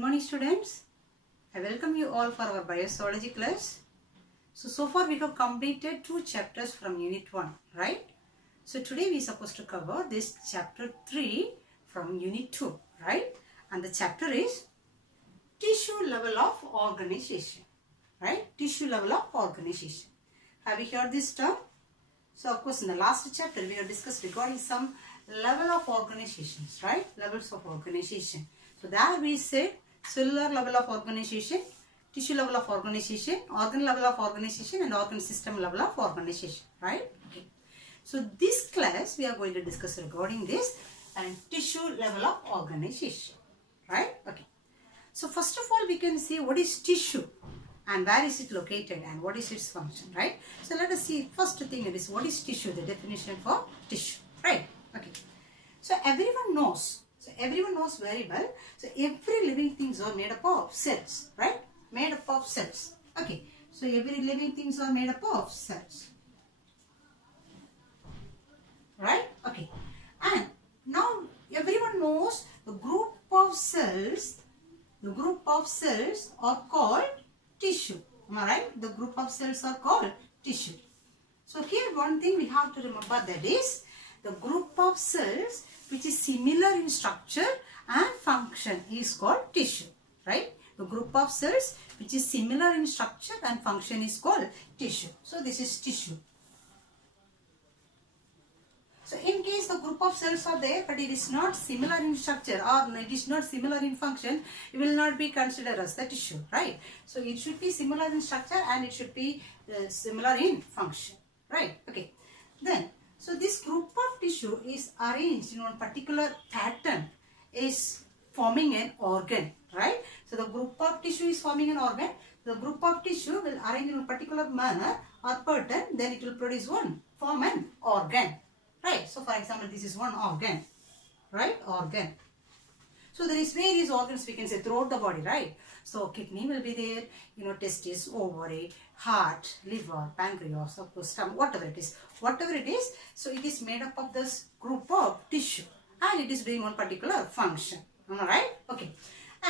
morning students. I welcome you all for our biozoology class. So far we have completed 2 chapters from unit 1, right? So today we are supposed to cover this chapter 3 from unit 2, right? And the chapter is tissue level of organization, right? Tissue level of organization. Have you heard this term? So of course in the last chapter we have discussed regarding some level of organizations, right? Levels of organization. So there we said cellular level of organization, tissue level of organization, organ level of organization and organ system level of organization, right? Okay. So this class we are going to discuss regarding this and tissue level of organization, right? Okay. So first of all we can see what is tissue and where is it located and what is its function, right? So let us see first thing that is what is tissue, the definition for tissue, right? Okay. So everyone knows very well. So every living things are made up of cells, right? Made up of cells. Okay. So every living things are made up of cells. Right? Okay. And now everyone knows the group of cells are called tissue. Am I right? The group of cells are called tissue. So here one thing we have to remember, that is the group of cells which is similar in structure and function is called tissue, right? The group of cells which is similar in structure and function is called tissue. So this is tissue. So in case the group of cells are there but it is not similar in structure or it is not similar in function, it will not be considered as the tissue, right? So it should be similar in structure and it should be similar in function, right? Okay. Then, so this group of tissue is arranged in one particular pattern, is forming an organ, right? So the group of tissue is forming an organ. The group of tissue will arrange in a particular manner or pattern, then it will form an organ, right? So for example, this is one organ, right? Organ. So there is various organs we can say throughout the body, right? So kidney will be there, testis, ovary, heart, liver, pancreas, of course, stomach, whatever it is. So it is made up of this group of tissue and it is doing one particular function. Alright? Okay.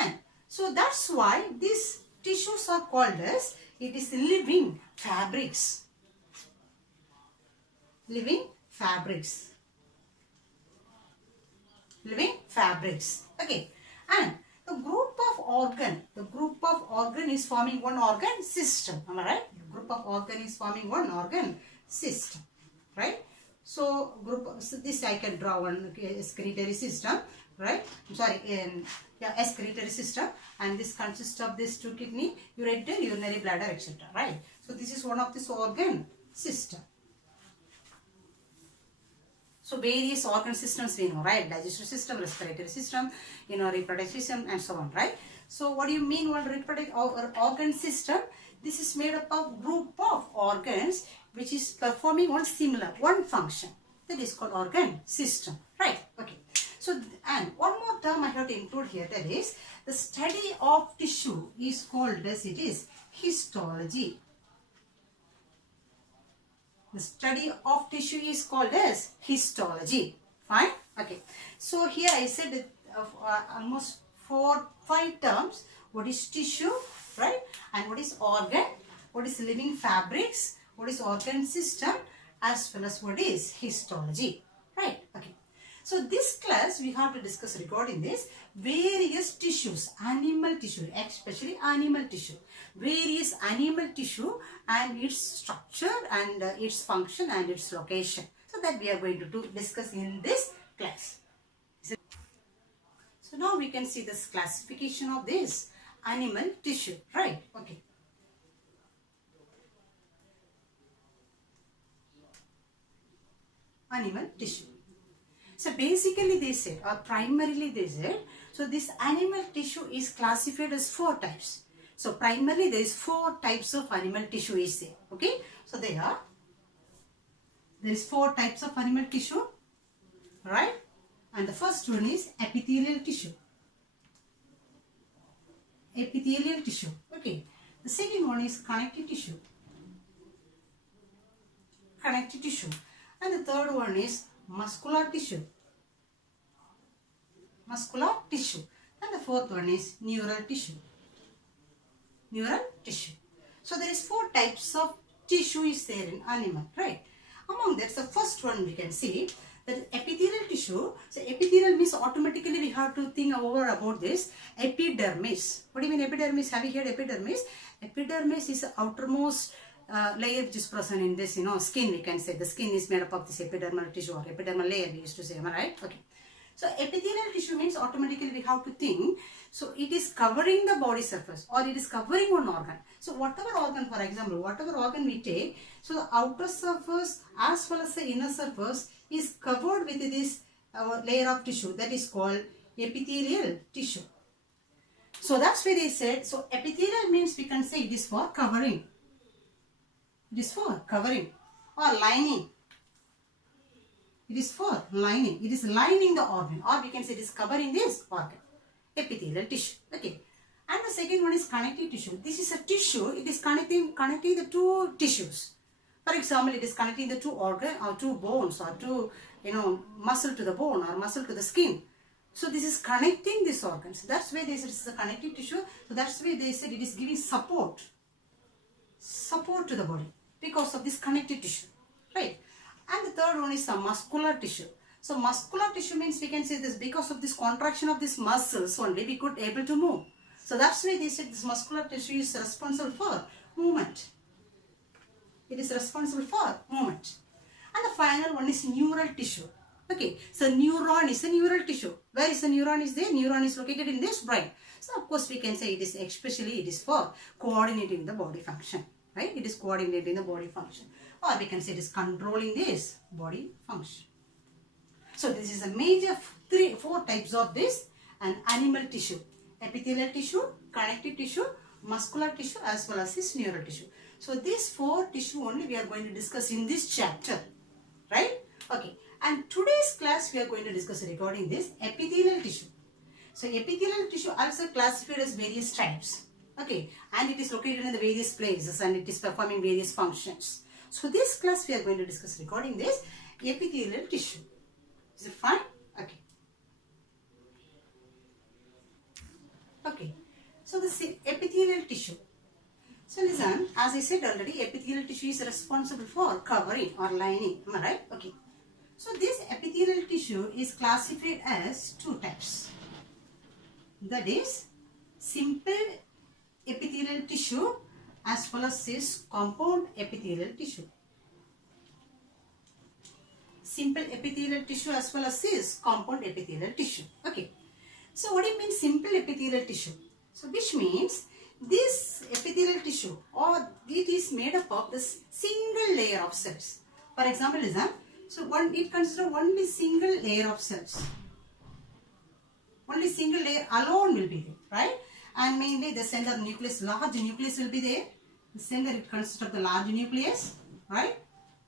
And so that's why these tissues are called as, it is living fabrics. Living fabrics. Living fabrics. Okay. And the group of organ is forming one organ system. Am I right? The group of organ is forming one organ system. Right? So this I can draw one excretory system. Right? Excretory system, and this consists of these 2 kidney, ureter, urinary bladder, etc. Right? So this is one of this organ system. So various organ systems we know, right? Digestive system, respiratory system, reproductive system and so on, right? So what do you mean one reproductive or organ system? This is made up of group of organs which is performing one function. That is called organ system, right? Okay. So and one more term I have to include here, that is the study of tissue is called as it is histology. The study of tissue is called as histology. Fine? Okay. So here I said almost 4-5 terms. What is tissue, right? And what is organ? What is living fabrics? What is organ system? As well as what is histology. Right? Okay. So this class we have to discuss regarding this various tissues, animal tissue, especially animal tissue. Various animal tissue and its structure and its function and its location. So that we are going to discuss in this class. So now we can see this classification of this animal tissue, right? Okay. Animal tissue. So basically they said, or primarily they said, so this animal tissue is classified as 4 types. So primarily there is 4 types of animal tissue is there. Okay. So there is 4 types of animal tissue. Right. And the first one is epithelial tissue. Epithelial tissue. Okay. The second one is connective tissue. Connective tissue. And the third one is muscular tissue. Muscular tissue. And the fourth one is neural tissue. Neural tissue. So there is 4 types of tissue is there in animal, right? Among that, the first one we can see that is epithelial tissue. So epithelial means automatically we have to think over about this epidermis. What do you mean epidermis? Have you heard epidermis? Epidermis is the outermost layer which is present in this, skin, we can say. The skin is made up of this epidermal tissue or epidermal layer, we used to say, am I right? Okay. So epithelial tissue means automatically we have to think, so it is covering the body surface or it is covering one organ. So whatever organ, for example, whatever organ we take, so the outer surface as well as the inner surface is covered with this layer of tissue that is called epithelial tissue. So that's why they said, so epithelial means we can say it is for covering. It is for covering or lining. It is for lining. It is lining the organ, or we can say it is covering this organ. Epithelial tissue. Okay. And the second one is connective tissue. This is a tissue. It is connecting the 2 tissues. For example, it is connecting the 2 organ or 2 bones or 2 muscle to the bone or muscle to the skin. So this is connecting these organs. That's why they said this is a connective tissue. So that's why they said it is giving support to the body because of this connective tissue, right? And the third one is some muscular tissue. So muscular tissue means we can say this because of this contraction of these muscles only we could able to move. So that's why they said this muscular tissue is responsible for movement. It is responsible for movement. And the final one is neural tissue. Okay, so neuron is a neural tissue. Where is the neuron is there? Neuron is located in this brain. So of course we can say it is for coordinating the body function. Right? It is coordinating the body function. Or we can say it is controlling this body function. So this is a major 4 types of this and animal tissue. Epithelial tissue, connective tissue, muscular tissue as well as this neural tissue. So these 4 tissue only we are going to discuss in this chapter. Right? Okay. And today's class we are going to discuss regarding this epithelial tissue. So epithelial tissue also classified as various types. Okay, and it is located in the various places and it is performing various functions. So this class we are going to discuss regarding this epithelial tissue. Is it fine? Okay. Okay. So this epithelial tissue. So listen, as I said already, epithelial tissue is responsible for covering or lining. Am I right? Okay. So this epithelial tissue is classified as 2 types. That is simple epithelial tissue as well as this compound epithelial tissue. Simple epithelial tissue as well as this compound epithelial tissue. Okay. So what do you mean simple epithelial tissue? So which means this epithelial tissue or it is made up of this single layer of cells. For example, listen. So it consists of only single layer of cells. Only single layer alone will be there, right? And mainly the center nucleus, large nucleus will be there. The center it consists of the large nucleus, right?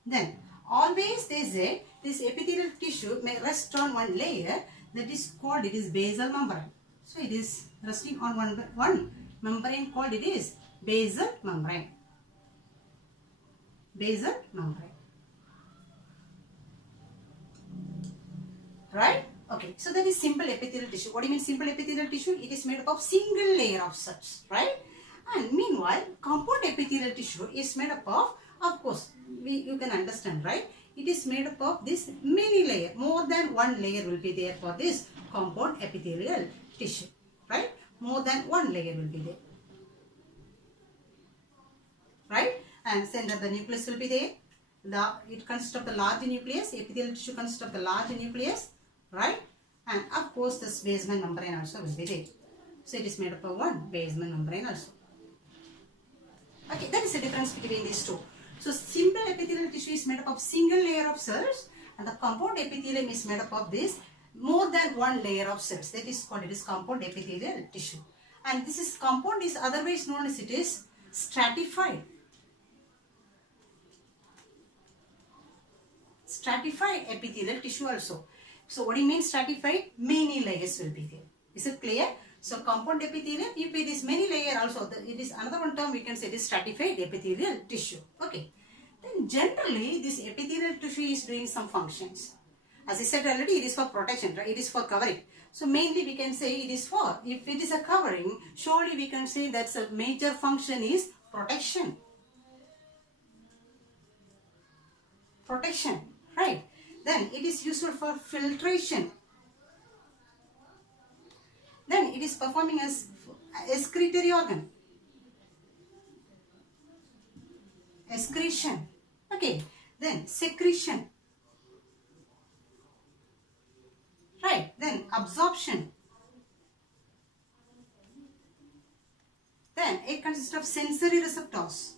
Then always they say this epithelial tissue may rest on one layer that is called it is basal membrane. So it is resting on one membrane called it is basal membrane. Basal membrane. Right? Okay. So that is simple epithelial tissue. What do you mean simple epithelial tissue? It is made up of single layer of cells. Right? And meanwhile, compound epithelial tissue is made up of course, you can understand, right? It is made up of this many layer. More than one layer will be there for this compound epithelial tissue. Right? More than one layer will be there. Right? And center the nucleus will be there. It consists of the large nucleus. Epithelial tissue consists of the large nucleus. Right? And of course this basement membrane also will be there. So it is made up of one basement membrane also. Okay, that is the difference between these two. So simple epithelial tissue is made up of single layer of cells and the compound epithelium is made up of this more than one layer of cells. That is called it is compound epithelial tissue. And this is compound is otherwise known as it is stratified. Stratified epithelial tissue also. So what do you mean stratified? Many layers will be there. Is it clear? So compound epithelium, if it is many layer also, it is another one term we can say it is stratified epithelial tissue. Okay. Then generally this epithelial tissue is doing some functions. As I said already, it is for protection, right? It is for covering. So mainly we can say it is for, if it is a covering, surely we can say that's a major function is protection. Protection, right? Then it is useful for filtration. Then it is performing as excretory organ. Excretion. Okay. Then secretion. Right. Then absorption. Then it consists of sensory receptors.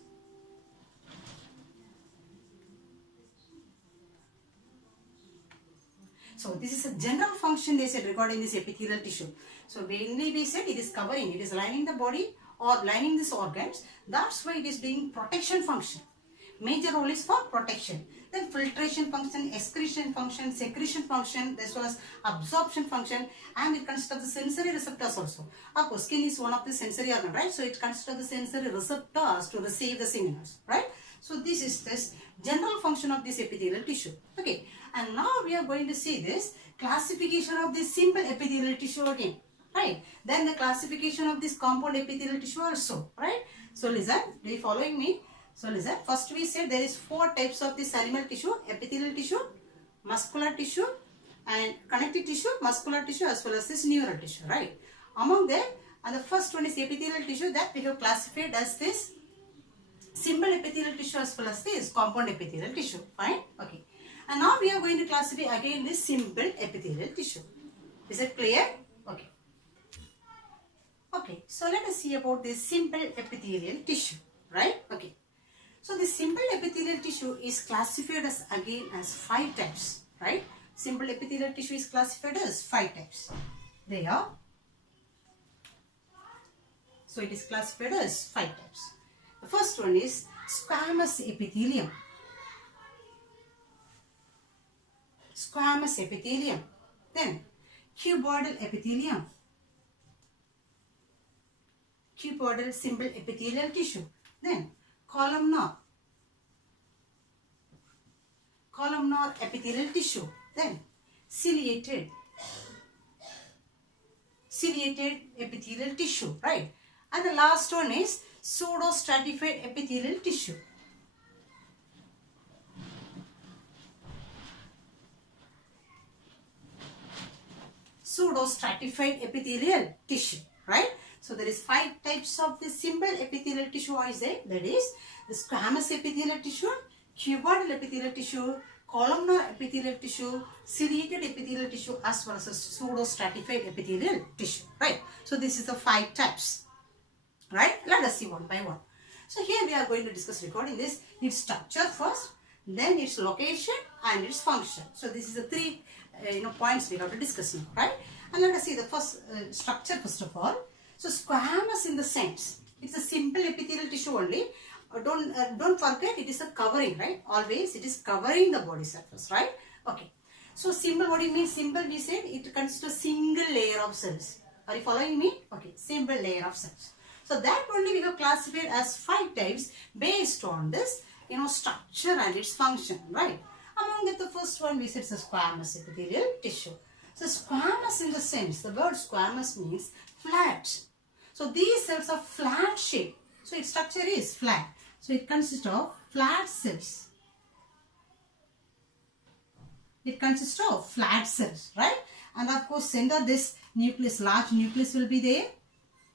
So this is a general function they said regarding this epithelial tissue. So mainly we said it is covering, it is lining the body or lining these organs. That's why it is doing protection function. Major role is for protection. Then filtration function, excretion function, secretion function, as well as absorption function, and it consists of the sensory receptors also. Of course, skin is one of the sensory organ, right? So it consists of the sensory receptors to receive the signals, right? So this is this general function of this epithelial tissue. Okay, and now we are going to see this classification of this simple epithelial tissue again, right? Then the classification of this compound epithelial tissue also, right? So listen, are you following me? So listen, first we said there is 4 types of this animal tissue: epithelial tissue, muscular tissue, and connective tissue, muscular tissue, as well as this neural tissue, right? Among them, and the first one is epithelial tissue, that we have classified as this simple epithelial tissue as well as this compound epithelial tissue, fine? Okay. And now we are going to classify again this simple epithelial tissue. Is it clear? Okay. Okay, so let us see about this simple epithelial tissue, right? Okay. So the simple epithelial tissue is classified as again as 5 types, right? Simple epithelial tissue is classified as 5 types. They are. So it is classified as 5 types. The first one is squamous epithelium. Squamous epithelium. Then cuboidal epithelium. Cuboidal simple epithelial tissue. Then columnar epithelial tissue. Then ciliated epithelial tissue, right? And the last one is pseudostratified epithelial tissue. Pseudostratified epithelial tissue, right? So there is 5 types of this simple epithelial tissue I say, that is the squamous epithelial tissue, cuboidal epithelial tissue, columnar epithelial tissue, ciliated epithelial tissue, as well as a pseudostratified epithelial tissue, right? So this is the 5 types, right? Let us see one by one. So here we are going to discuss regarding this, its structure first, then its location and its function. So this is the 3 points we have to discuss now, right? And let us see the first structure first of all. So squamous in the sense, it's a simple epithelial tissue only. Don't forget it is a covering, right? Always it is covering the body surface, right? Okay. So simple, what do you mean simple? We said it consists of a single layer of cells. Are you following me? Okay, simple layer of cells. So that only we have classified as 5 types based on this, structure and its function, right? Among that, the first one we said is a squamous epithelial tissue. So squamous in the sense, the word squamous means flat. So these cells are flat shape. So its structure is flat. So it consists of flat cells. It consists of flat cells, right? And of course, center this nucleus, large nucleus will be there.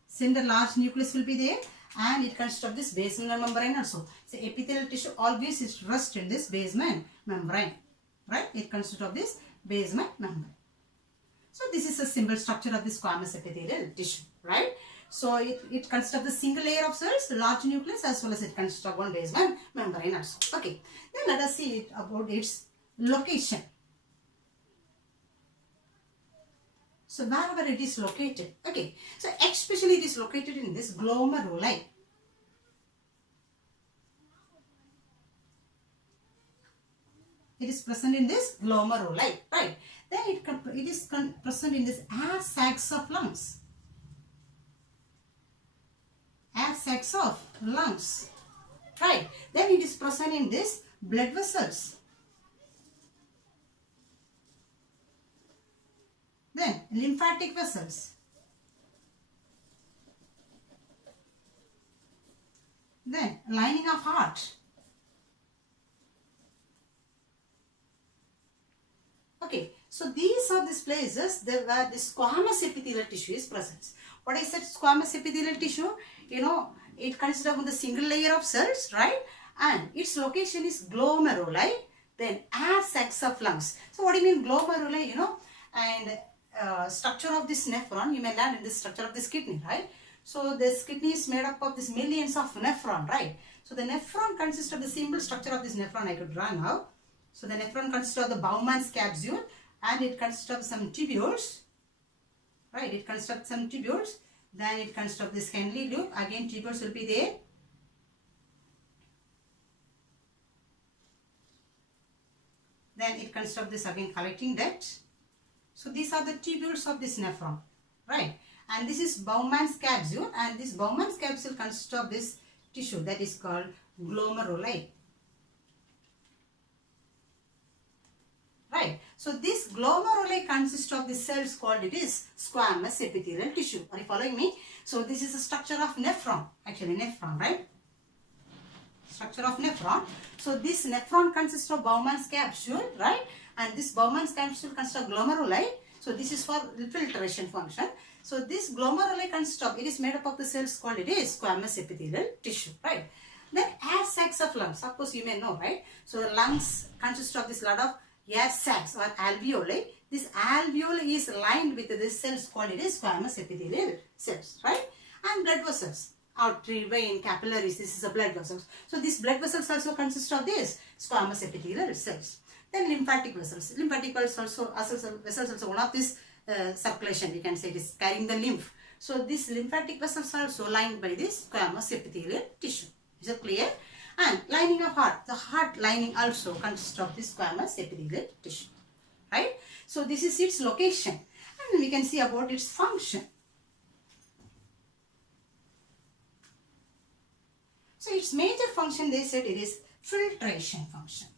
Center large nucleus will be there. And it consists of this basement membrane also. So epithelial tissue always is rest in this basement membrane, right? It consists of this basement membrane. So this is a simple structure of this squamous epithelial tissue, right? So it consists of the single layer of cells, large nucleus, as well as it consists of one basement membrane also. Okay, then let us see about its location. So wherever it is located, okay, so especially it is located in this glomeruli. It is present in this glomeruli, right? Then it is present in this air sacs of lungs. Air sacs of lungs, right? Then it is present in this blood vessels. lymphatic vessels. Then lining of heart. Okay, so these are these places where the squamous epithelial tissue is present. What I said, squamous epithelial tissue, it consists of the single layer of cells, right? And its location is glomeruli, then as sacs of lungs. So what do you mean glomeruli, and structure of this nephron, you may learn in the structure of this kidney, right? So this kidney is made up of this millions of nephron, right? So the nephron consists of the simple structure of this nephron I could draw now. So the nephron consists of the Bowman's capsule and it consists of some tubules, right? It consists of some tubules. Then it consists of this Henle loop. Again, tubules will be there. Then it consists of this again collecting duct. So these are the tubules of this nephron, right? And this is Bowman's capsule, and this Bowman's capsule consists of this tissue that is called glomeruli. Right. So this glomeruli consists of the cells called it is squamous epithelial tissue. Are you following me? So this is the structure of nephron. Actually nephron, right? Structure of nephron. So this nephron consists of Bowman's capsule, right? And this Bowman's capsule consists of glomeruli. So this is for filtration function. So this glomeruli consists of, it is made up of the cells called it is squamous epithelial tissue, right? Then as sacs of lungs, of course you may know, right? So the lungs consist of this lot of air sacs or alveoli. This alveoli is lined with the cells called it is squamous epithelial cells, right? And blood vessels, artery, vein, capillaries, this is a blood vessels. So these blood vessels also consist of this squamous epithelial cells. Then lymphatic vessels. Lymphatic vessels also one of this circulation, we can say it is carrying the lymph. So these lymphatic vessels are also lined by this squamous epithelial tissue. Is it clear? And lining of heart. The heart lining also consists of this squamous epithelial tissue. Right? So this is its location. And we can see about its function. So its major function, they said it is filtration function.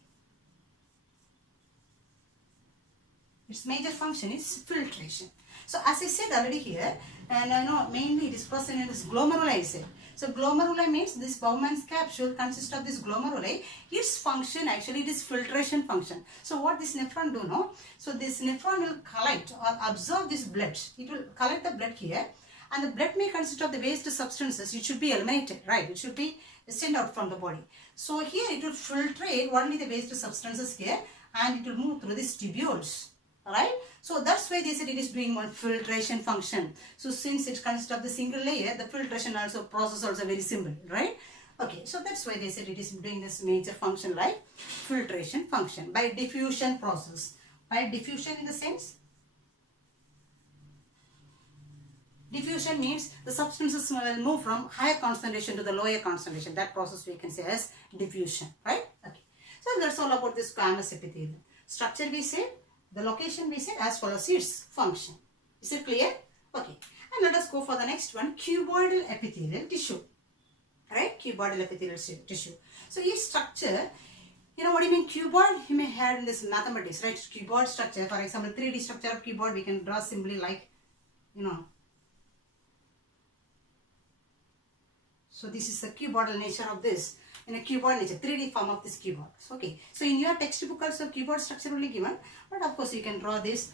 Its major function is filtration. So as I said already here, and I know mainly it is present in this glomeruli I said. So glomeruli means this Bowman's capsule consists of this glomeruli. Its function actually it is filtration function. So what this nephron do now? So this nephron will collect or absorb this blood. It will collect the blood here, and the blood may consist of the waste substances. It should be eliminated, right? It should be sent out from the body. So here it will filtrate only the waste substances here, and it will move through these tubules. Alright, so that's why they said it is doing one filtration function. So since it consists of the single layer, the filtration also process also very simple, right? Okay, so that's why they said it is doing this major function like filtration function by diffusion process. By diffusion in the sense, diffusion means the substances will move from higher concentration to the lower concentration. That process we can say as diffusion, right? Okay, so that's all about this squamous epithelium. Structure we said. The location we said as well as its function. Is it clear? Okay. And let us go for the next one, cuboidal epithelial tissue. Right? Cuboidal epithelial tissue. So its structure, you know what I mean? Cuboid, you may have in this mathematics, right? Cuboid structure, for example, 3D structure of cuboid, we can draw simply like, So this is the cuboidal nature of this. In a cuboid nature, 3D form of this cuboid. Okay. So in your textbook also cuboid structure only given, but of course you can draw this,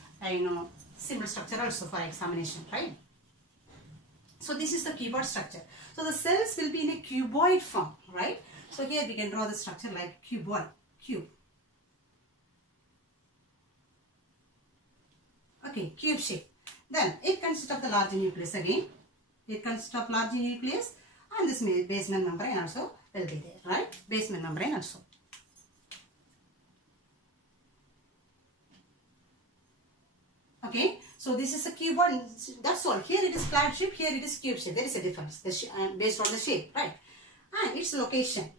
simple structure also for examination, right? So this is the cuboid structure. So the cells will be in a cuboid form, right? So here we can draw the structure like cuboid, cube. Okay, cube shape. Then it consists of the large nucleus again. It consists of large nucleus and this basement membrane also will be there, right? Basement membrane also. Okay, so this is a cuboid. That's all. Here it is flat shape, here it is cube shape. There is a difference based on the shape, right? And its location.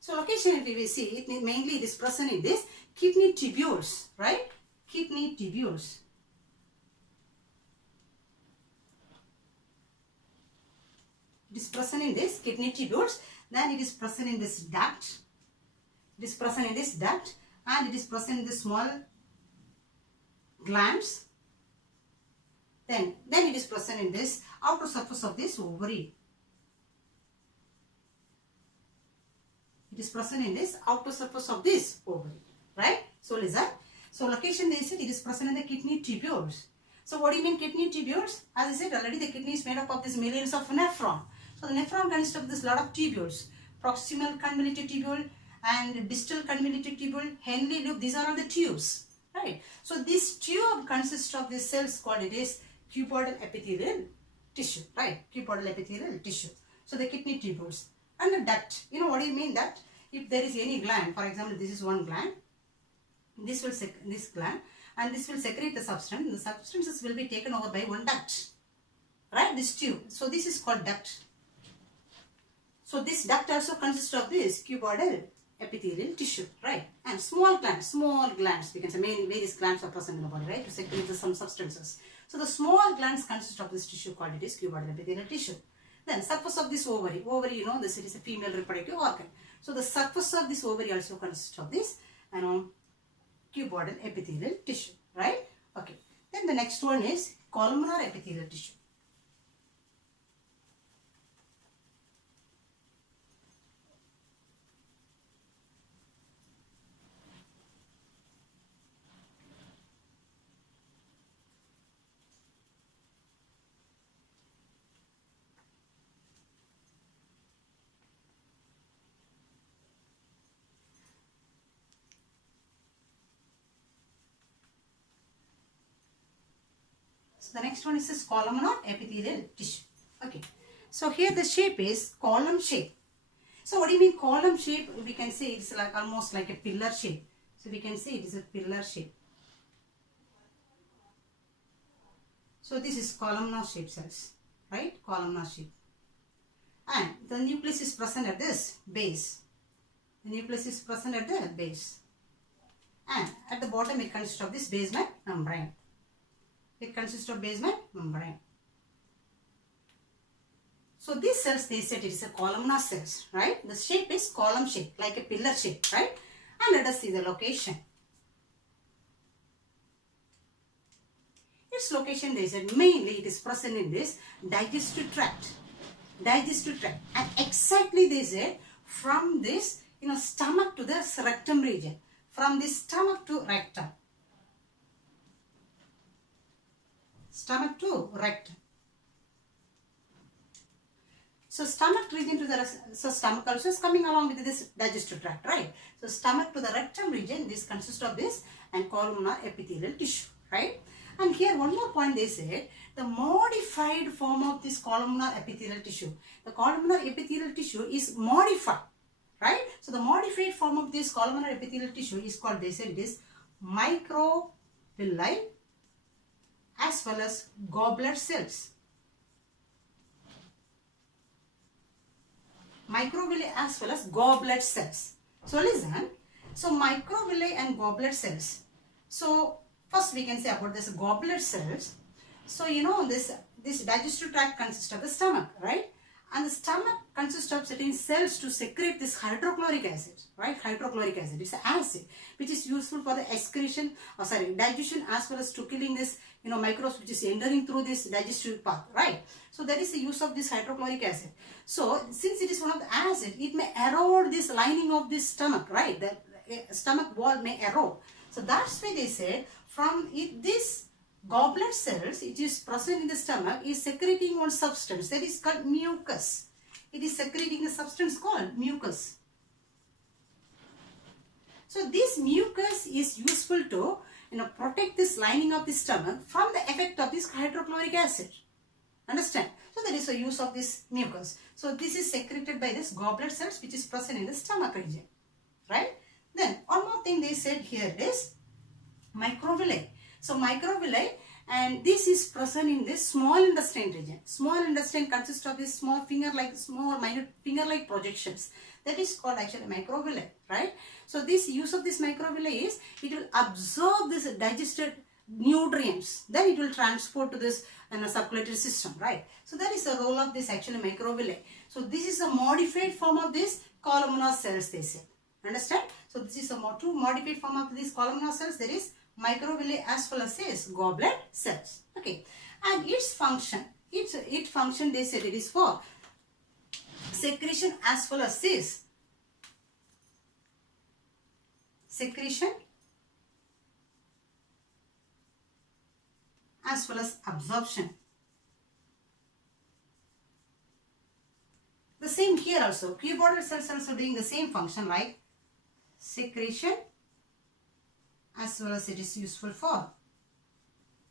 So location, if we will see, it mainly it is present in this kidney tubules, right? Kidney tubules. It is present in this kidney tubules. Then it is present in this duct. It is present in this duct, and it is present in the small glands. Then it is present in this outer surface of this ovary. It is present in this outer surface of this ovary, right? So listen. So location, they said it is present in the kidney tubules. So what do you mean kidney tubules? As I said already, the kidney is made up of these millions of nephron. So the nephron consists of this lot of tubules. Proximal convoluted tubule and distal convoluted tubule, Henle loop, these are all the tubes, right? So this tube consists of these cells called it is cuboidal epithelial tissue, right? Cuboidal epithelial tissue. So the kidney tubules. And the duct, you know what do you mean duct? If there is any gland, for example, this is one gland, this gland, and this will secrete the substance. The substances will be taken over by one duct, right? This tube. So this is called duct. So this duct also consists of this cuboidal epithelial tissue, right? And small glands, we can say various glands are present in the body, right? To secrete some substances. So the small glands consist of this tissue called it is cuboidal epithelial tissue. Then surface of this ovary, you know, this is a female reproductive organ. So the surface of this ovary also consists of this, you know, cuboidal epithelial tissue, right? Okay. Then the next one is columnar epithelial tissue. So the next one is this columnar epithelial tissue. Okay. So here the shape is column shape. So what do you mean column shape? We can say it's like almost like a pillar shape. So we can say it is a pillar shape. So this is columnar shape cells, right? Columnar shape. And the nucleus is present at this base. The nucleus is present at the base. And at the bottom it consists of this basement membrane. It consists of basement membrane. So these cells, they said it is a columnar cells, right? The shape is column shape, like a pillar shape, right? And let us see the location. Its location, they said mainly it is present in this digestive tract. Digestive tract. And exactly they said from this, you know, stomach to the rectum region. From this stomach to rectum. Stomach to rectum. So stomach region to the, so stomach also is coming along with this digestive tract, right? So stomach to the rectum region, this consists of this and columnar epithelial tissue, right? And here one more point they said, the modified form of this columnar epithelial tissue. The columnar epithelial tissue is modified, right? So the modified form of this columnar epithelial tissue is called, they said it is microvilli as well as goblet cells. Microvilli as well as goblet cells. So listen, so microvilli and goblet cells. So first we can say about this goblet cells. So you know this digestive tract consists of the stomach, right? And the stomach consists of certain cells to secrete this hydrochloric acid, right? Hydrochloric acid, it's an acid which is useful for the excretion, digestion as well as to killing this, you know, microbes which is entering through this digestive path, right? So that is the use of this hydrochloric acid. So since it is one of the acid, it may erode this lining of this stomach, right? The stomach wall may erode. So that's why they said from it, this goblet cells, it is present in the stomach, is secreting one substance that is called mucus. It is secreting a substance called mucus. So this mucus is useful to, you know, protect this lining of the stomach from the effect of this hydrochloric acid. Understand? So there is a use of this mucus. So this is secreted by this goblet cells which is present in the stomach region, right? Then one more thing they said here is microvilli. So microvilli, and this is present in this small intestine region. Small intestine consists of this small minute finger-like projections. That is called actually microvilli, right? So this use of this microvilli is, it will absorb this digested nutrients. Then it will transport to this circulatory system, right? So that is the role of this actually microvilli. So this is a modified form of this columnar cells, they say. Understand? So this is a two modified form of these columnar cells. There is microvilli as well as this goblet cells. Okay. And its function, its function they said it is for secretion as well as this secretion as well as absorption. The same here also. Cuboidal cells also doing the same function like secretion as well as it is useful for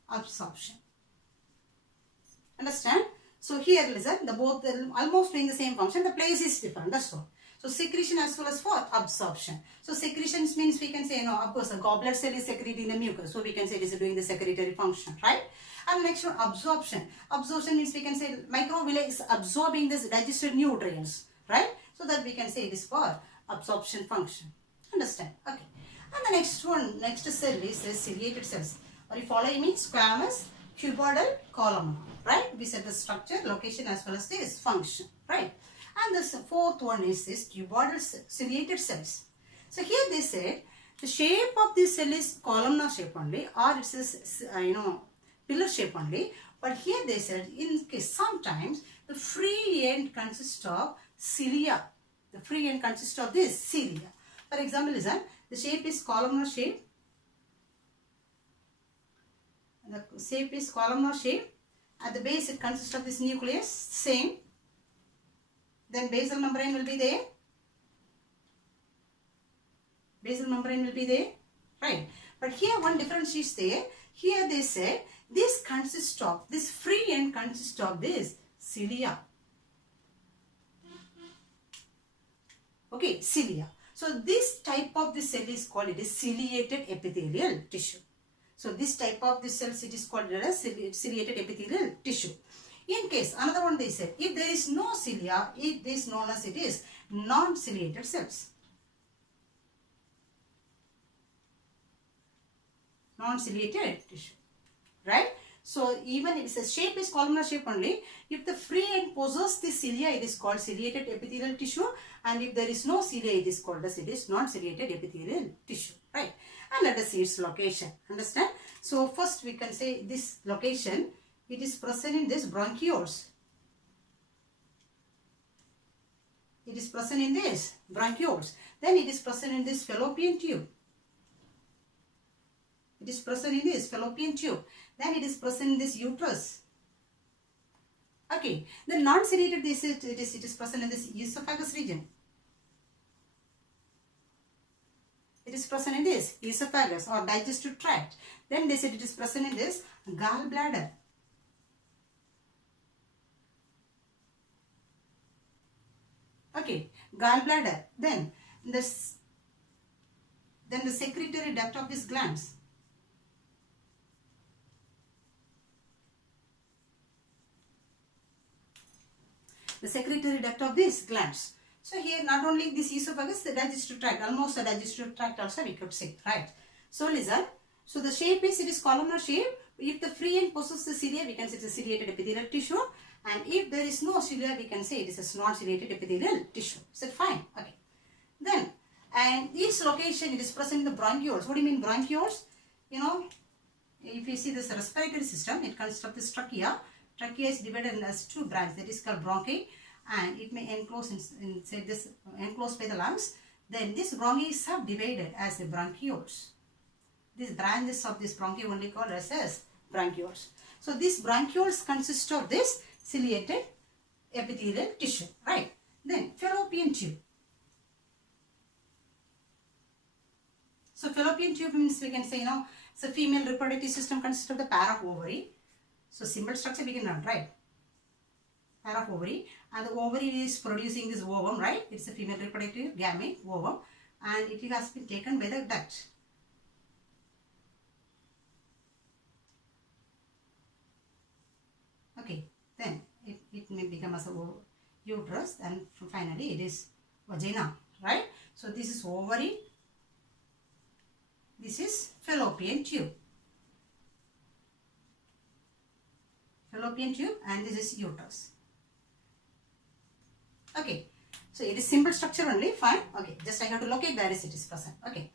absorption. Understand? So here listen, the both almost doing the same function. The place is different. That's all. So secretion as well as for absorption. So secretions means we can say, of course, the goblet cell is secreting the mucus. So we can say it is doing the secretory function, right? And next one, absorption. Absorption means we can say microvilli is absorbing this digested nutrients, right? So that we can say it is for absorption function. Understand? Okay. And the next one, next cell is the ciliated cells. Are you following me? Squamous, cuboidal, columnar, right? We said the structure, location as well as this function, right? And the fourth one is this cuboidal ciliated cells. So here they said the shape of this cell is columnar shape only, or it is pillar shape only. But here they said in case sometimes the free end consists of cilia. The free end consists of this cilia. For example, listen, the shape is columnar shape. The shape is columnar shape. At the base it consists of this nucleus, same. Then basal membrane will be there. Basal membrane will be there, right? But here one difference is there. Here they say this consists of, this free end consists of this cilia. Okay, cilia. So this type of the cell is called, it is ciliated epithelial tissue. So this type of the cells it is called as ciliated epithelial tissue. In case, another one they said, if there is no cilia, it is known as it is non-ciliated cells. Non-ciliated tissue, right? So even if the shape is columnar shape only, if the free end possesses the cilia, it is called ciliated epithelial tissue, and if there is no cilia, it is called as it is non-ciliated epithelial tissue, right? And let us see its location. Understand? So first we can say this location, it is present in this bronchioles. It is present in this bronchioles. Then it is present in this fallopian tube. It is present in this fallopian tube. Then it is present in this uterus. Okay. The non-ciliated, it is present in this esophagus region. It is present in this esophagus or digestive tract. Then they said it is present in this gallbladder. Okay, gallbladder. Then the secretory duct of these glands. The secretory duct of these glands. So here not only this esophagus, the digestive tract, almost the digestive tract also we could say, right? So listen, so the shape is, it is columnar shape. If the free end possesses the cilia, we can say it is ciliated epithelial tissue. And if there is no cilia, we can say it is a non-ciliated epithelial tissue. Is it fine? Okay. Then, and each location, it is present in the bronchioles. What do you mean bronchioles? You know, if you see this respiratory system, it consists of this trachea. Trachea is divided as two branches. That is called bronchi, and it may enclose inside this, enclosed by the lungs. Then this bronchi is subdivided as the bronchioles. These branches of this bronchi only called as bronchioles. So these bronchioles consist of this ciliated epithelial tissue, right? Then fallopian tube. So fallopian tube means we can say, it's a female reproductive system consists of the pair of ovary. So simple structure we can learn, right? Pair of ovary, and the ovary is producing this ovum, right? It's a female reproductive gamete, ovum, and it has been taken by the duct. Okay, then it may become as a uterus, and finally it is vagina, right? So this is ovary, this is fallopian tube. Fallopian tube, and this is uterus. Okay, So it is simple structure only, fine. Okay, just I have to locate where is it is present. Okay.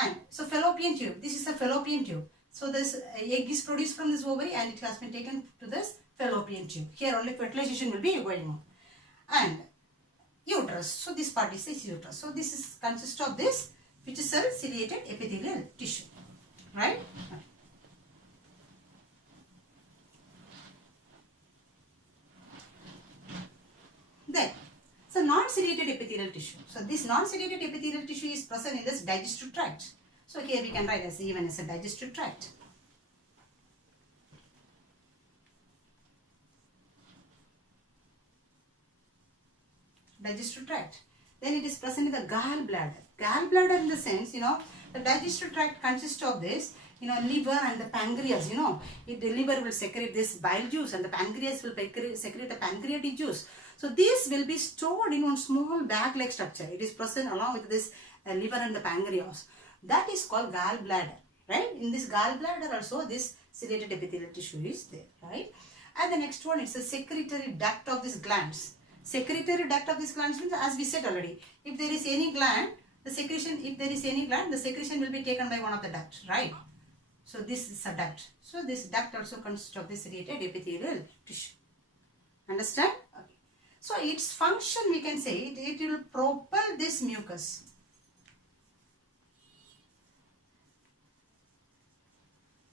And so fallopian tube, this is a fallopian tube. So this egg is produced from this ovary and it has been taken to this fallopian tube. Here only fertilization will be going on. And uterus, so this part is this uterus. So this is consists of this, which is a ciliated epithelial tissue, right? Then, so non-ciliated epithelial tissue. So this non-ciliated epithelial tissue is present in this digestive tract. So here we can write as even as a digestive tract. Digestive tract. Then it is present in the gallbladder. Gallbladder in the sense, the digestive tract consists of this, liver and the pancreas, the liver will secrete this bile juice and the pancreas will secrete the pancreatic juice. So this will be stored in one small bag-like structure. It is present along with this liver and the pancreas. That is called gallbladder, right? In this gallbladder also this ciliated epithelial tissue is there, right? And the next one is the secretory duct of these glands. Secretory duct of these glands means, as we said already, if there is any gland, the secretion will be taken by one of the ducts, right? So this is a duct. So this duct also consists of this ciliated epithelial tissue. Understand? Okay. So its function, we can say, it will propel this mucus.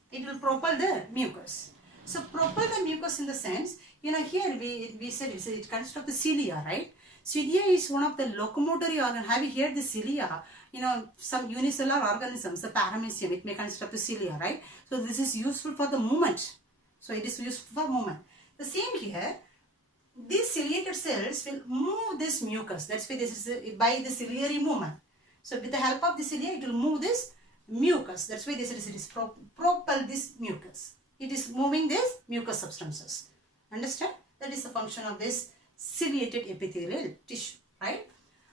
It will propel the mucus. So propel the mucus in the sense, here we said it consists of the cilia, right? Cilia is one of the locomotory organ. Have you heard the cilia? Some unicellular organisms, the paramecium, it may consist of the cilia, right? So this is useful for the movement. So it is useful for movement. The same here, these ciliated cells will move this mucus. That's why this is by the ciliary movement. So with the help of the cilia, it will move this mucus. That's why this is propel this mucus. It is moving this mucus substances. Understand? That is the function of this ciliated epithelial tissue, right?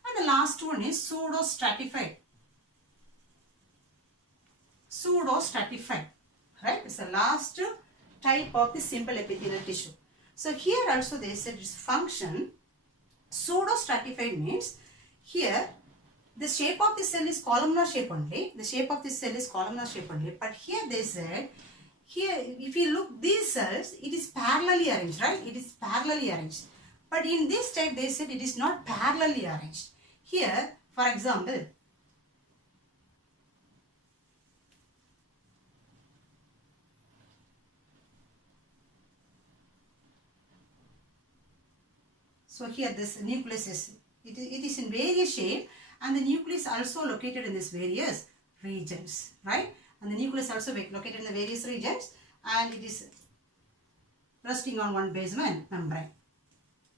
And the last one is pseudostratified. Pseudostratified, right? It's the last type of the simple epithelial tissue. So here also they said its function, pseudostratified means here the shape of the cell is columnar shape only. The shape of the cell is columnar shape only. But here they said, here if you look these cells, it is parallelly arranged, right? It is parallelly arranged. But in this type they said it is not parallelly arranged. Here, for example, so here this nucleus is, it is in various shape and the nucleus also located in these various regions, right? And the nucleus also located in the various regions and it is resting on one basement membrane.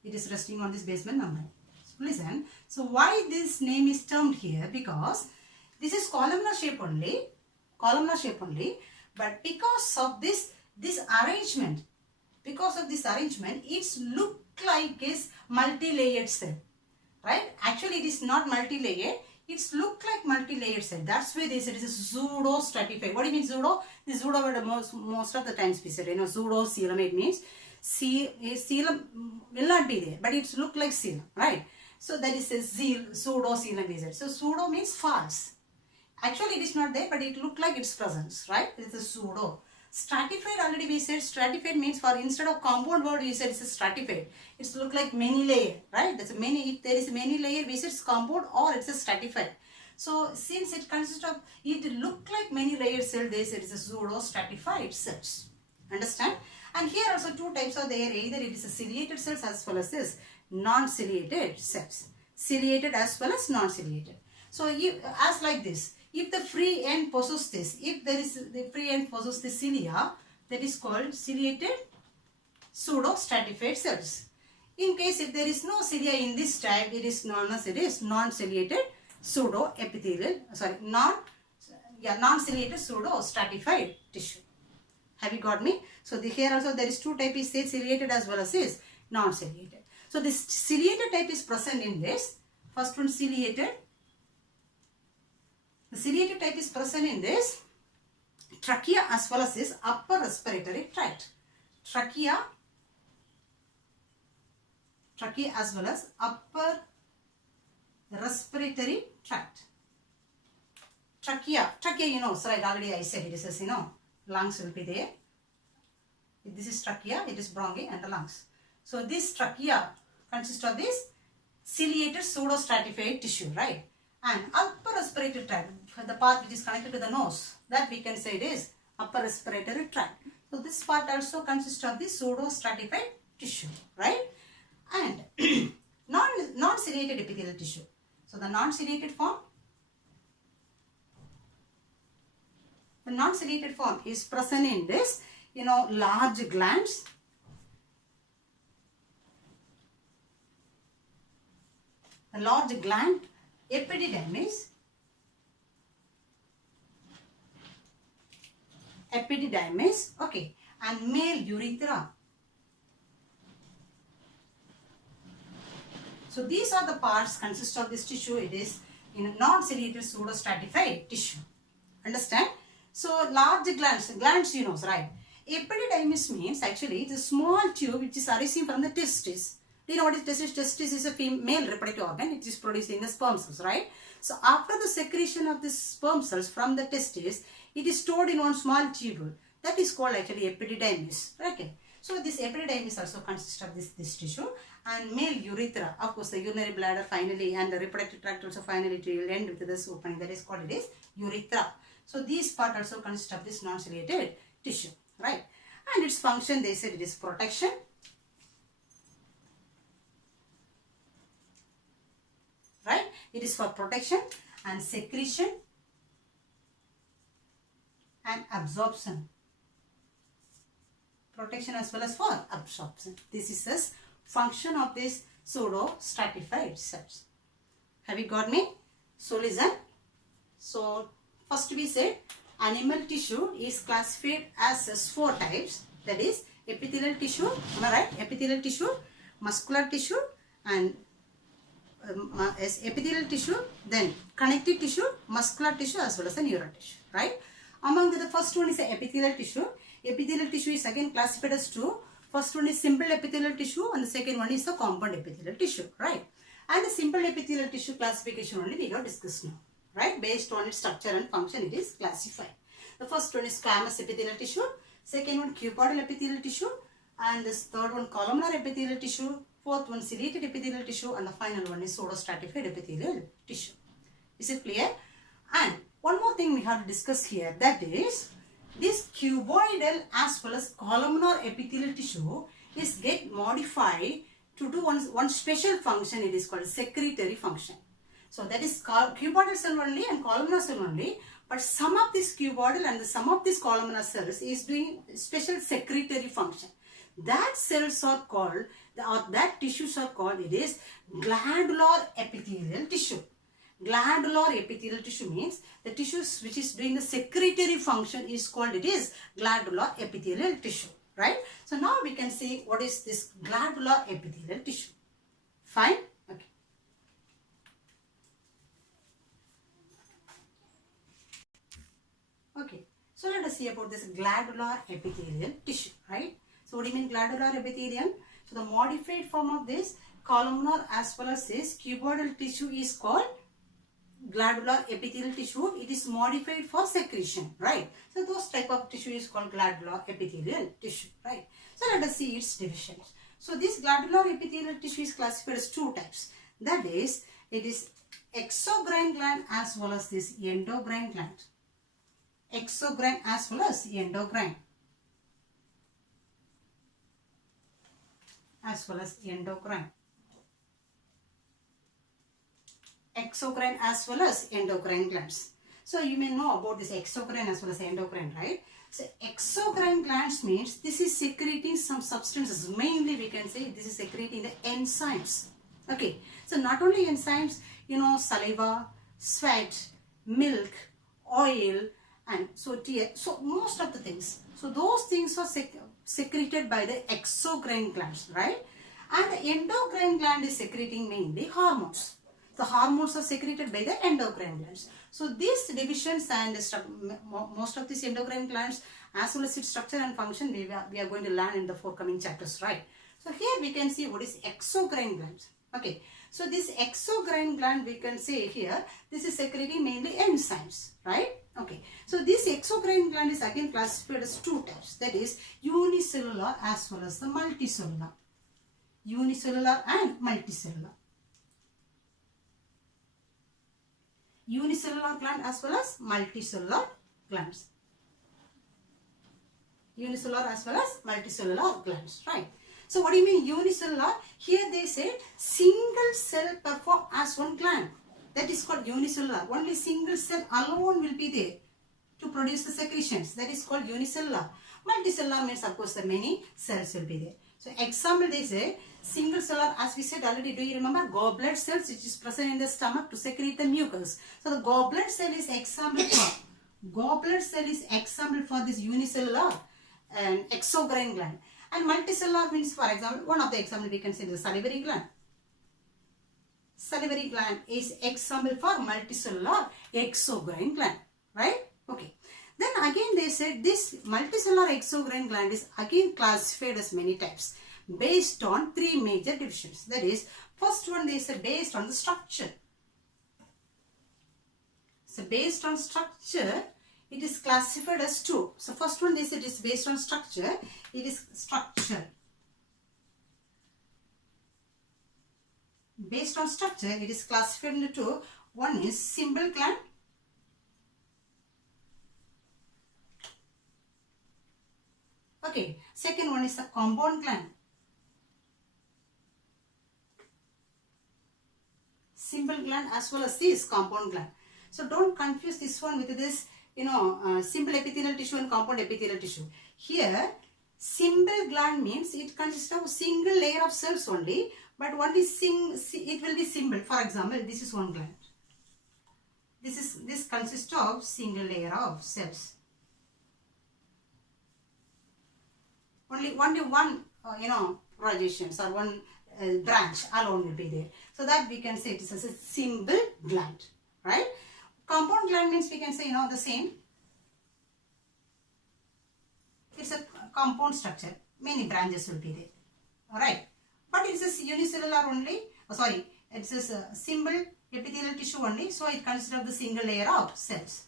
It is resting on this basement membrane. So listen, so why this name is termed here? Because this is columnar shape only, but because of this arrangement, it's look like is multi-layered cell, right? Actually it is not multi-layered, it's look like multi-layered cell. That's why they said it is pseudo-stratified. What do you mean pseudo? The pseudo word most of the times we said, pseudo-coelom, it means coelom will not be there, but it's look like coelom, right? So that is a pseudo-coelom we said. So pseudo means false. Actually it is not there, but it look like its presence, right? It's a pseudo. Stratified, already we said stratified means for instead of compound word we said it's a stratified. It's look like many layer, right? That's a many, if there is many layer we said it's compound or it's a stratified. So since it consists of, it look like many layer cell, they said it's a pseudo stratified cells. Understand? And here also two types are there, either it is a ciliated cells as well as this non-ciliated cells. Ciliated as well as non-ciliated. So as like this, if the free end possesses this, if there is the free end possesses the cilia, that is called ciliated pseudo-stratified cells. In case if there is no cilia in this type, it is known as non-ciliated pseudo-epithelial, non-ciliated pseudo-stratified tissue. Have you got me? So here also there is two types, is ciliated as well as is non-ciliated. So this ciliated type is present in this. First one ciliated. The ciliated type is present in this trachea as well as this upper respiratory tract. Trachea as well as upper respiratory tract. Trachea, you know, so right, already I said it is, you know, lungs will be there. This is trachea, it is bronchi and the lungs. So this trachea consists of this ciliated pseudostratified tissue, right? And upper respiratory tract, the part which is connected to the nose, that we can say it is upper respiratory tract. So this part also consists of this pseudostratified tissue, right? And non-ciliated epithelial tissue. So the non-ciliated form, is present in this, you know, large glands. The large gland epididymis, okay, and male urethra. So these are the parts consist of this tissue. It is in a non-ciliated pseudostratified tissue. Understand? So large glands you know, right? Epididymis means actually it's a small tube which is arising from the testis. Do you know what is testis? Testis is a male reproductive organ. It is producing the sperm cells, right? So after the secretion of the sperm cells from the testis, it is stored in one small tubule. That is called actually epididymis. Okay. So this epididymis also consists of this tissue, and male urethra. Of course, the urinary bladder finally and the reproductive tract also finally will end with this opening. That is called it is urethra. So these part also consists of this non-ciliated tissue, right? And its function, they said it is protection, right? It is for protection and secretion and absorption. Protection as well as for absorption. This is the function of this pseudo-stratified cells. Have you got me? So listen. So first we said animal tissue is classified as 4 types. That is epithelial tissue, am I right? Epithelial tissue, muscular tissue, and epithelial tissue, then connective tissue, muscular tissue as well as the neural tissue, right? Among the first one is the epithelial tissue. Epithelial tissue is again classified as 2. First one is simple epithelial tissue and the second one is the compound epithelial tissue, right? And the simple epithelial tissue classification only we have discussed now, right? Based on its structure and function it is classified. The first one is squamous epithelial tissue, second one cuboidal epithelial tissue, and this third one columnar epithelial tissue, fourth one ciliated epithelial tissue, and the final one is pseudostratified epithelial tissue. Is it clear? And one more thing we have to discuss here, that is this cuboidal as well as columnar epithelial tissue is get modified to do one special function. It is called secretory function. So that is cuboidal cell only and columnar cell only, but some of this cuboidal and some of this columnar cells is doing special secretory function. That cells are called, or that tissues are called, it is glandular epithelial tissue. Glandular epithelial tissue means the tissues which is doing the secretory function is called, it is glandular epithelial tissue, right? So now we can see what is this glandular epithelial tissue. Fine? Okay. Okay. So let us see about this glandular epithelial tissue, right? So what do you mean glandular epithelium? So the modified form of this columnar as well as this cuboidal tissue is called glandular epithelial tissue. It is modified for secretion, right? So those type of tissue is called glandular epithelial tissue, right? So let us see its divisions. So this glandular epithelial tissue is classified as 2 types. That is, it is exocrine gland as well as this endocrine gland. Exocrine as well as endocrine. As well as endocrine. Exocrine as well as endocrine glands. So you may know about this exocrine as well as endocrine, right? So exocrine glands means this is secreting some substances. Mainly we can say this is secreting the enzymes. Okay. So not only enzymes, you know, saliva, sweat, milk, oil, and so tear. So most of the things. So those things are secreted by the exocrine glands, right? And the endocrine gland is secreting mainly hormones. The hormones are secreted by the endocrine glands. So these divisions and most of these endocrine glands as well as its structure and function we are going to learn in the forthcoming chapters, right? So here we can see what is exocrine glands. Okay. So this exocrine gland, we can say here, this is secreting mainly enzymes, right? Okay. So this exocrine gland is again classified as two types, that is unicellular as well as the multicellular. Unicellular and multicellular. Unicellular gland as well as multicellular glands. Unicellular as well as multicellular glands, right? So what do you mean unicellular? Here they say single cell perform as one gland. That is called unicellular. Only single cell alone will be there to produce the secretions. That is called unicellular. Multicellular means of course the many cells will be there. So example they say single cellular, as we said already, do you remember goblet cells which is present in the stomach to secrete the mucus. So the goblet cell is example for this unicellular and exocrine gland. And multicellular means, for example, one of the example we can say the salivary gland. Salivary gland is example for multicellular exocrine gland, right? Okay. Then again they said this multicellular exocrine gland is again classified as many types based on three major divisions. That is, first one they said based on the structure. So based on structure, it is classified as two. So first one they said is based on structure. It is structure. Based on structure, it is classified into two. One is simple gland. Okay. Second one is a compound gland. Simple gland as well as this compound gland. So don't confuse this one with this, simple epithelial tissue and compound epithelial tissue. Here, simple gland means it consists of a single layer of cells only, but only it will be simple. For example, this is one gland. This consists of single layer of cells. Only one, projections or one branch alone will be there. So that we can say it is as a simple gland, right? Compound gland means we can say, the same. It's a compound structure. Many branches will be there. Alright. But it's a unicellular only. It's a simple epithelial tissue only. So it consists of the single layer of cells.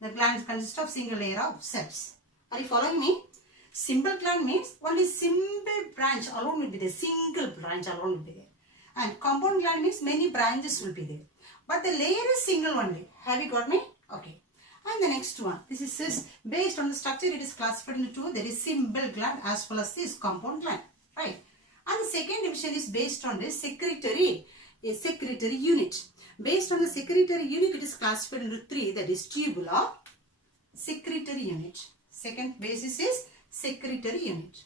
The gland consists of single layer of cells. Are you following me? Simple gland means only simple branch alone will be there. Single branch alone will be there. And compound gland means many branches will be there. But the layer is single only. Have you got me? Okay. And the next one. This is based on the structure. It is classified into two. There is simple gland as well as this compound gland. Right. And the second division is based on this secretory unit. Based on the secretory unit, it is classified into three. That is tubular secretory unit. Second basis is secretory unit.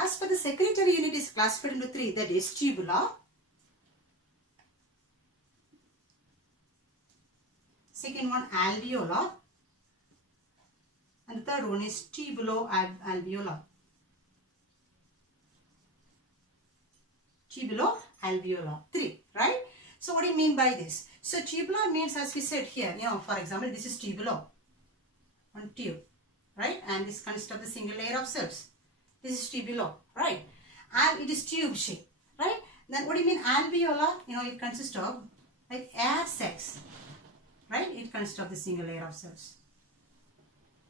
As per the secretory unit is classified into three, that is tubular, second one alveolar, and the third one is tubulo-alveolar. Tubulo-alveolar, three, right? So what do you mean by this? So tubular means, as we said here, for example, this is tubulo, one tube, right? And this consists of the single layer of cells. This is tubulo, right? And it is tube shape, right? Then what do you mean alveolar? It consists of like air sacs, right? It consists of the single layer of cells,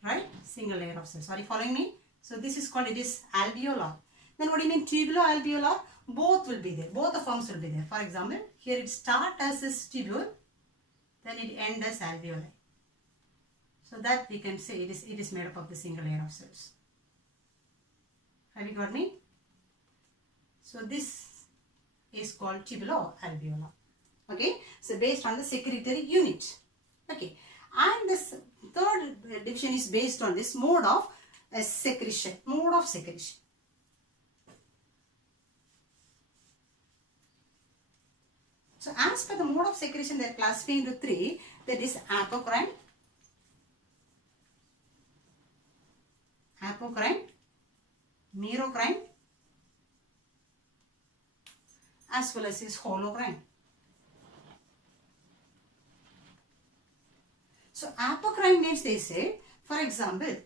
right? Single layer of cells. Are you following me? So this is called, it is alveolar. Then what do you mean tubulo-alveolar? Both will be there. Both the forms will be there. For example, here it starts as a tubule, then it ends as alveoli. So that we can say it is made up of the single layer of cells. Have you got me? So this is called tubulo-alveolar. Okay. So based on the secretory unit. Okay. And this third division is based on this mode of secretion. Mode of secretion. So as per the mode of secretion, they are classified into three. That is apocrine, merocrine, as well as is holocrine. So apocrine means, they say, for example,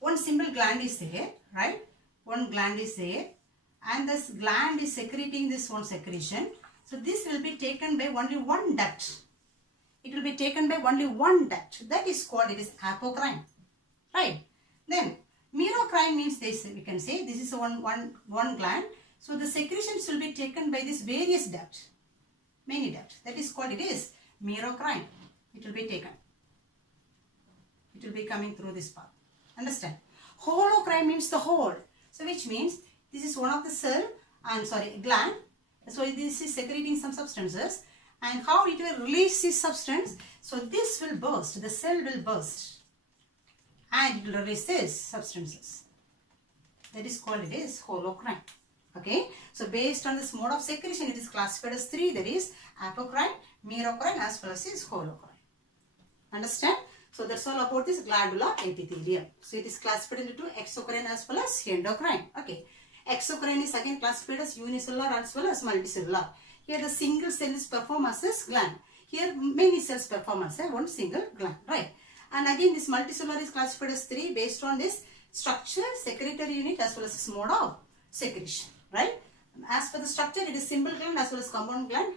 one simple gland is there, right? One gland is there, and this gland is secreting this one secretion. So this will be taken by only one duct. It will be taken by only one duct. That is called, it is apocrine, right? Then merocrine means this, we can say this is one gland. So the secretions will be taken by this various ducts, many ducts. That is called, it is merocrine. It will be taken. It will be coming through this path. Understand? Holocrine means the whole. So which means this is one of the gland. So this is secreting some substances, and how it will release this substance. So this will burst, the cell will burst, and it will release these substances. That is called, it is holocrine. Okay. So based on this mode of secretion, it is classified as three. That is apocrine, merocrine, as well as is holocrine. Understand? So that's all about this glandular epithelium. So it is classified into exocrine as well as endocrine. Okay. Exocrine is again classified as unicellular as well as multicellular. Here the single cell is performed as a gland. Here many cells perform as one single gland, right? And again this multicellular is classified as three based on this structure, secretory unit, as well as this mode of secretion, right? As for the structure, it is simple gland as well as compound gland.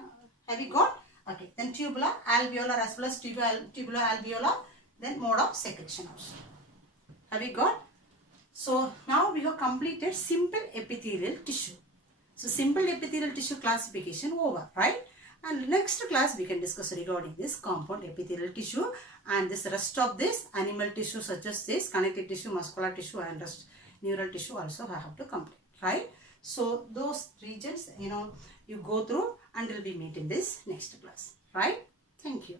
Have you got? Okay. Then tubular, alveolar, as well as tubular alveolar. Then mode of secretion also. Have you got? So now we have completed simple epithelial tissue. So simple epithelial tissue classification over, right? And next class we can discuss regarding this compound epithelial tissue, and this rest of this animal tissue such as this connective tissue, muscular tissue, and rest neural tissue also I have to complete, right? So those regions, you go through, and will be meet in this next class, right? Thank you.